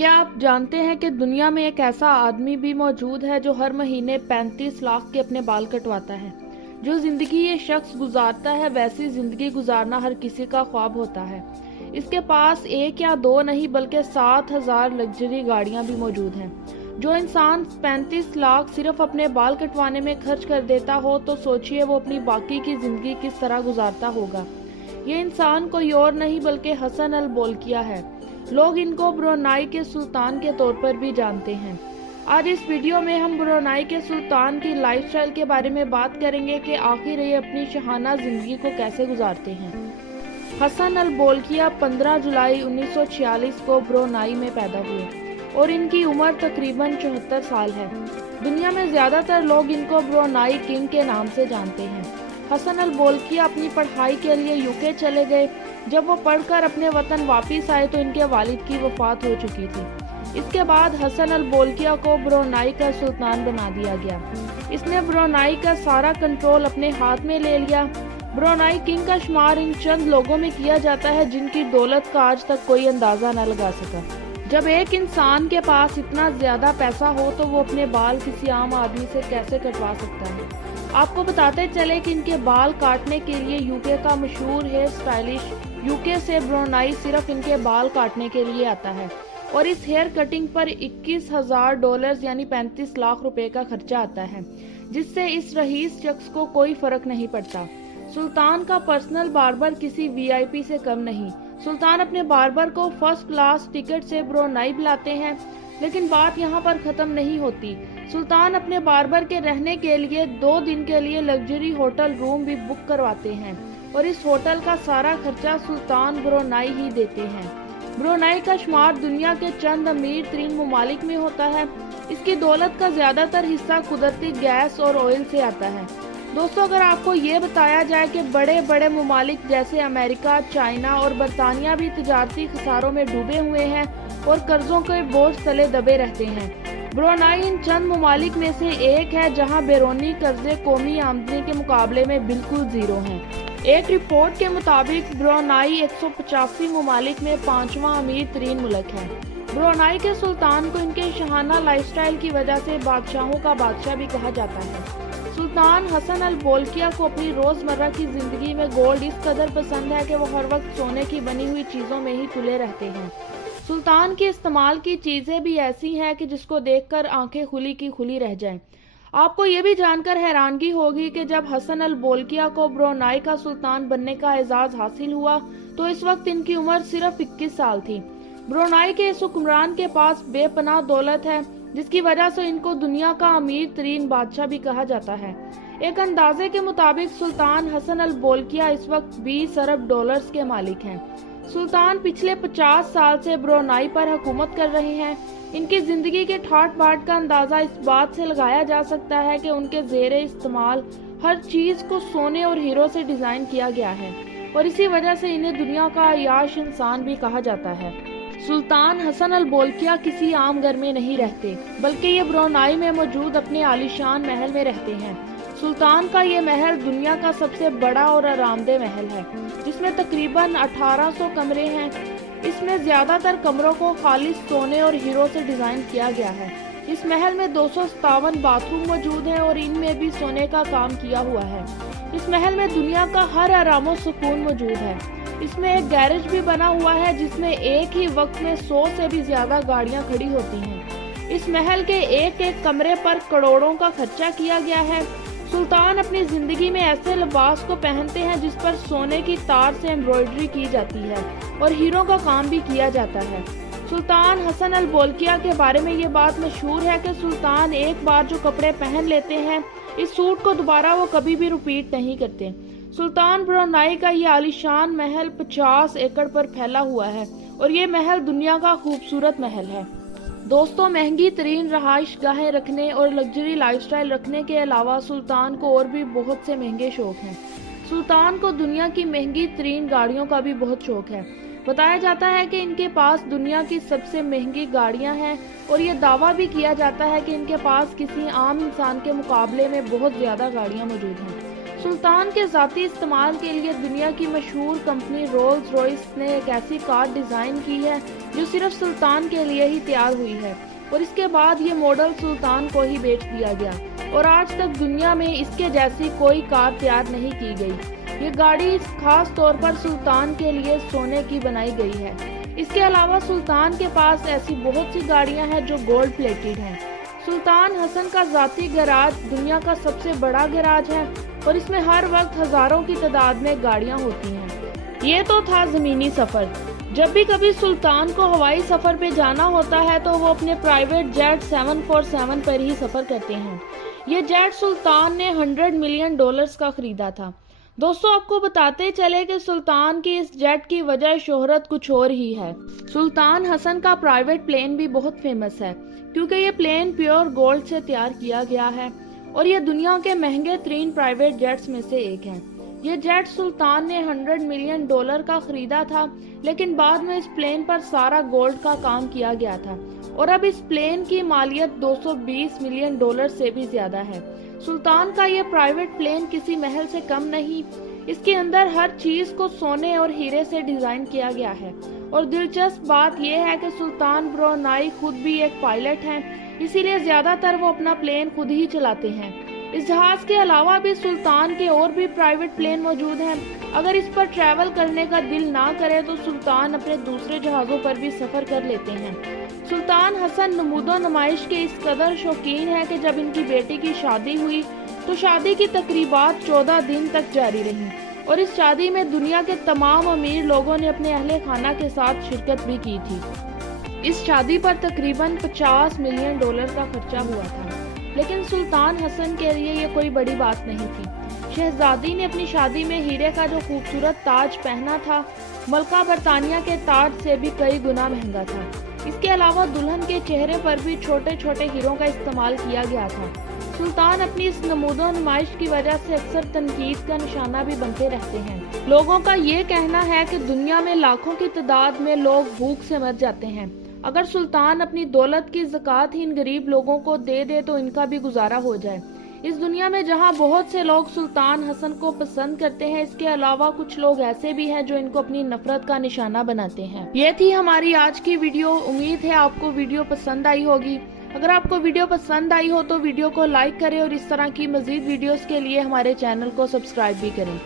क्या आप जानते हैं कि दुनिया में एक ऐसा आदमी भी मौजूद है जो हर महीने 35 लाख के अपने बाल कटवाता है। जो जिंदगी ये शख्स गुजारता है वैसी जिंदगी गुजारना हर किसी का ख्वाब होता है। इसके पास एक या दो नहीं बल्कि 7,000 लग्जरी गाड़ियां भी मौजूद हैं। जो इंसान 35 लाख सिर्फ अपने बाल कटवाने में खर्च कर देता हो तो सोचिए वो अपनी बाकी की जिंदगी किस तरह गुजारता होगा। ये इंसान कोई और नहीं बल्कि हसन अल बोल्किया है। लोग इनको ब्रुनाई के सुल्तान के तौर पर भी जानते हैं। आज इस वीडियो में हम ब्रुनाई के सुल्तान की लाइफस्टाइल के बारे में बात करेंगे कि आखिर ये अपनी शहाना जिंदगी को कैसे गुजारते हैं। हसन अल बोल्किया 15 जुलाई 1946 को ब्रुनाई में पैदा हुए और इनकी उम्र तकरीबन 74 साल है। दुनिया में ज्यादातर लोग इनको ब्रुनाई किंग के नाम से जानते हैं। हसन अल बोल्किया अपनी पढ़ाई के लिए यूके चले गए। जब वो पढ़कर अपने वतन वापस आए तो इनके वालिद की वफात हो चुकी थी। इसके बाद हसन अल बोल्किया को ब्रुनाई का सुल्तान बना दिया गया। इसने ब्रुनाई का सारा कंट्रोल अपने हाथ में ले लिया। ब्रुनाई किंग का शुमार इन चंद लोगों में किया जाता है जिनकी दौलत का आज तक कोई अंदाजा न लगा सका। जब एक इंसान के पास इतना ज्यादा पैसा हो तो वो अपने बाल किसी आम आदमी से कैसे कटवा सकता है। आपको बताते चले कि इनके बाल काटने के लिए यूके का मशहूर हेयर स्टाइलिश यूके से ब्रुनाई सिर्फ इनके बाल काटने के लिए आता है और इस हेयर कटिंग पर $21,000 यानी 35 लाख रुपए का खर्चा आता है, जिससे इस रईस शख्स को कोई फर्क नहीं पड़ता। सुल्तान का पर्सनल बार्बर किसी वीआईपी से कम नहीं। सुल्तान अपने बार्बर को फर्स्ट क्लास टिकट से ब्रुनाई बुलाते हैं, लेकिन बात यहाँ पर खत्म नहीं होती। सुल्तान अपने बार्बर के रहने के लिए 2 दिन के लिए लग्जरी होटल रूम भी बुक करवाते हैं और इस होटल का सारा खर्चा सुल्तान ब्रुनाई ही देते हैं। ब्रुनाई का शुमार दुनिया के चंद अमीर तरीन ममालिक में होता है। इसकी दौलत का ज्यादातर हिस्सा कुदरती गैस और ऑयल से आता है। दोस्तों, अगर आपको ये बताया जाए कि बड़े बड़े ममालिक जैसे अमेरिका, चाइना और बरतानिया भी तिजारती खसारों में डूबे हुए हैं और कर्जों के बोझ तले दबे रहते हैं, ब्रुनाई इन चंद ममालिक में से एक है जहां बैरूनी कर्जे कौमी आमदनी के मुकाबले में बिल्कुल जीरो हैं। एक रिपोर्ट के मुताबिक ब्रुनाई 185 ममालिक में 5वां अमीर तरीन मुल्क है। ब्रुनाई के सुल्तान को इनके शहाना लाइफस्टाइल की वजह से बादशाहों का बादशाह भी कहा जाता है। सुल्तान हसन अल बोल्किया को अपनी रोजमर्रा की जिंदगी में गोल्ड इस कदर पसंद है कि वो हर वक्त सोने की बनी हुई चीजों में ही तुले रहते हैं। सुल्तान के इस्तेमाल की चीजें भी ऐसी हैं कि जिसको देखकर आंखें खुली की खुली रह जाएं। आपको ये भी जानकर हैरानगी होगी कि जब हसन अल बोल्किया को ब्रुनाई का सुल्तान बनने का एजाज हासिल हुआ तो इस वक्त इनकी उम्र सिर्फ 21 साल थी। ब्रुनाई के इस हुक्मरान के पास बेपनाह दौलत है, जिसकी वजह से इनको दुनिया का अमीर तरीन बादशाह भी कहा जाता है। एक अंदाजे के मुताबिक सुल्तान हसन अल बोल्किया इस वक्त $20 अरब के मालिक हैं। सुल्तान पिछले 50 साल से ब्रुनाई पर हुकूमत कर रहे हैं। इनकी जिंदगी के ठाट बाट का अंदाजा इस बात से लगाया जा सकता है कि उनके ज़ेरे इस्तेमाल हर चीज को सोने और हीरो से डिजाइन किया गया है और इसी वजह से इन्हें दुनिया का याश इंसान भी कहा जाता है। सुल्तान हसन अल बोल्किया किसी आम घर में नहीं रहते, बल्कि ये ब्रुनाई में मौजूद अपने आलीशान महल में रहते हैं। सुल्तान का ये महल दुनिया का सबसे बड़ा और आरामदेह महल है, जिसमें तकरीबन 1800 कमरे हैं। इसमें ज्यादातर कमरों को खालिस सोने और हीरो से डिजाइन किया गया है। इस महल में 257 बाथरूम मौजूद हैं और इनमें भी सोने का काम किया हुआ है। इस महल में दुनिया का हर आरामो सुकून मौजूद है। इसमें एक गैरेज भी बना हुआ है जिसमें एक ही वक्त में 100 से भी ज्यादा गाड़ियां खड़ी होती हैं। इस महल के एक एक कमरे पर करोड़ों का खर्चा किया गया है। सुल्तान अपनी जिंदगी में ऐसे लिबास को पहनते हैं जिस पर सोने की तार से एम्ब्रॉयडरी की जाती है और हीरो का काम भी किया जाता है। सुल्तान हसन अल बोल्किया के बारे में ये बात मशहूर है कि सुल्तान एक बार जो कपड़े पहन लेते हैं इस सूट को दोबारा वो कभी भी रिपीट नहीं करते। सुल्तान ब्रुनाई का ये आलीशान महल 50 एकड़ पर फैला हुआ है और ये महल दुनिया का खूबसूरत महल है। दोस्तों, महंगी तरीन रहाइश गाहें रखने और लग्जरी लाइफस्टाइल रखने के अलावा सुल्तान को और भी बहुत से महंगे शौक हैं। सुल्तान को दुनिया की महंगी तरीन गाड़ियों का भी बहुत शौक है। बताया जाता है कि इनके पास दुनिया की सबसे महंगी गाड़ियां हैं और ये दावा भी किया जाता है कि इनके पास किसी आम इंसान के मुकाबले में बहुत ज्यादा गाड़ियां मौजूद हैं। सुल्तान के ज़ाती इस्तेमाल के लिए दुनिया की मशहूर कंपनी रोल्स रॉयस ने एक ऐसी कार डिज़ाइन की है جو صرف سلطان کے لیے ہی تیار ہوئی ہے، اور اس کے بعد یہ ماڈل سلطان کو ہی بیچ دیا گیا، اور آج تک دنیا میں اس کے جیسی کوئی کار تیار نہیں کی گئی۔ یہ گاڑی خاص طور پر سلطان کے لیے سونے کی بنائی گئی ہے۔ اس کے علاوہ سلطان کے پاس ایسی بہت سی گاڑیاں ہیں جو گولڈ پلیٹڈ ہیں۔ سلطان حسن کا ذاتی گراج دنیا کا سب سے بڑا گراج ہے، اور اس میں ہر وقت ہزاروں کی تعداد میں گاڑیاں ہوتی ہیں۔ یہ تو تھا زمینی سفر۔ جب بھی کبھی سلطان کو ہوائی سفر پہ جانا ہوتا ہے تو وہ اپنے پرائیویٹ جیٹ 747 پر ہی سفر کرتے ہیں۔ یہ جیٹ سلطان نے $100 ملین کا خریدا تھا۔ دوستو، آپ کو بتاتے چلے کہ سلطان کی اس جیٹ کی وجہ شہرت کچھ اور ہی ہے۔ سلطان حسن کا پرائیویٹ پلین بھی بہت فیمس ہے، کیونکہ یہ پلین پیور گولڈ سے تیار کیا گیا ہے، اور یہ دنیا کے مہنگے ترین پرائیویٹ جیٹس میں سے ایک ہے۔ یہ جیٹ سلطان نے $100 ملین کا خریدا تھا، لیکن بعد میں اس پلین پر سارا گولڈ کا کام کیا گیا تھا، اور اب اس پلین کی مالیت $220 ملین سے بھی زیادہ ہے۔ سلطان کا یہ پرائیویٹ پلین کسی محل سے کم نہیں، اس کے اندر ہر چیز کو سونے اور ہیرے سے ڈیزائن کیا گیا ہے، اور دلچسپ بات یہ ہے کہ سلطان برونائی خود بھی ایک پائلٹ ہیں، اسی لیے زیادہ تر وہ اپنا پلین خود ہی چلاتے ہیں۔ اس جہاز کے علاوہ بھی سلطان کے اور بھی پرائیویٹ پلین موجود ہیں۔ اگر اس پر ٹریول کرنے کا دل نہ کرے تو سلطان اپنے دوسرے جہازوں پر بھی سفر کر لیتے ہیں۔ سلطان حسن نمود و نمائش کے اس قدر شوقین ہے کہ جب ان کی بیٹی کی شادی ہوئی تو شادی کی تقریبات 14 دن تک جاری رہیں، اور اس شادی میں دنیا کے تمام امیر لوگوں نے اپنے اہل خانہ کے ساتھ شرکت بھی کی تھی۔ اس شادی پر تقریباً $50 ملین کا خرچہ ہوا تھا، لیکن سلطان حسن کے لیے یہ کوئی بڑی بات نہیں تھی۔ شہزادی نے اپنی شادی میں ہیرے کا جو خوبصورت تاج پہنا تھا، ملکہ برطانیہ کے تاج سے بھی کئی گنا مہنگا تھا۔ اس کے علاوہ دلہن کے چہرے پر بھی چھوٹے چھوٹے ہیروں کا استعمال کیا گیا تھا۔ سلطان اپنی اس نمود و نمائش کی وجہ سے اکثر تنقید کا نشانہ بھی بنتے رہتے ہیں۔ لوگوں کا یہ کہنا ہے کہ دنیا میں لاکھوں کی تعداد میں لوگ بھوک سے مر جاتے ہیں، اگر سلطان اپنی دولت کی زکوٰۃ ہی ان غریب لوگوں کو دے دے تو ان کا بھی گزارا ہو جائے۔ اس دنیا میں جہاں بہت سے لوگ سلطان حسن کو پسند کرتے ہیں، اس کے علاوہ کچھ لوگ ایسے بھی ہیں جو ان کو اپنی نفرت کا نشانہ بناتے ہیں۔ یہ تھی ہماری آج کی ویڈیو۔ امید ہے آپ کو ویڈیو پسند آئی ہوگی۔ اگر آپ کو ویڈیو پسند آئی ہو تو ویڈیو کو لائک کریں، اور اس طرح کی مزید ویڈیوز کے لیے ہمارے چینل کو سبسکرائب بھی کریں۔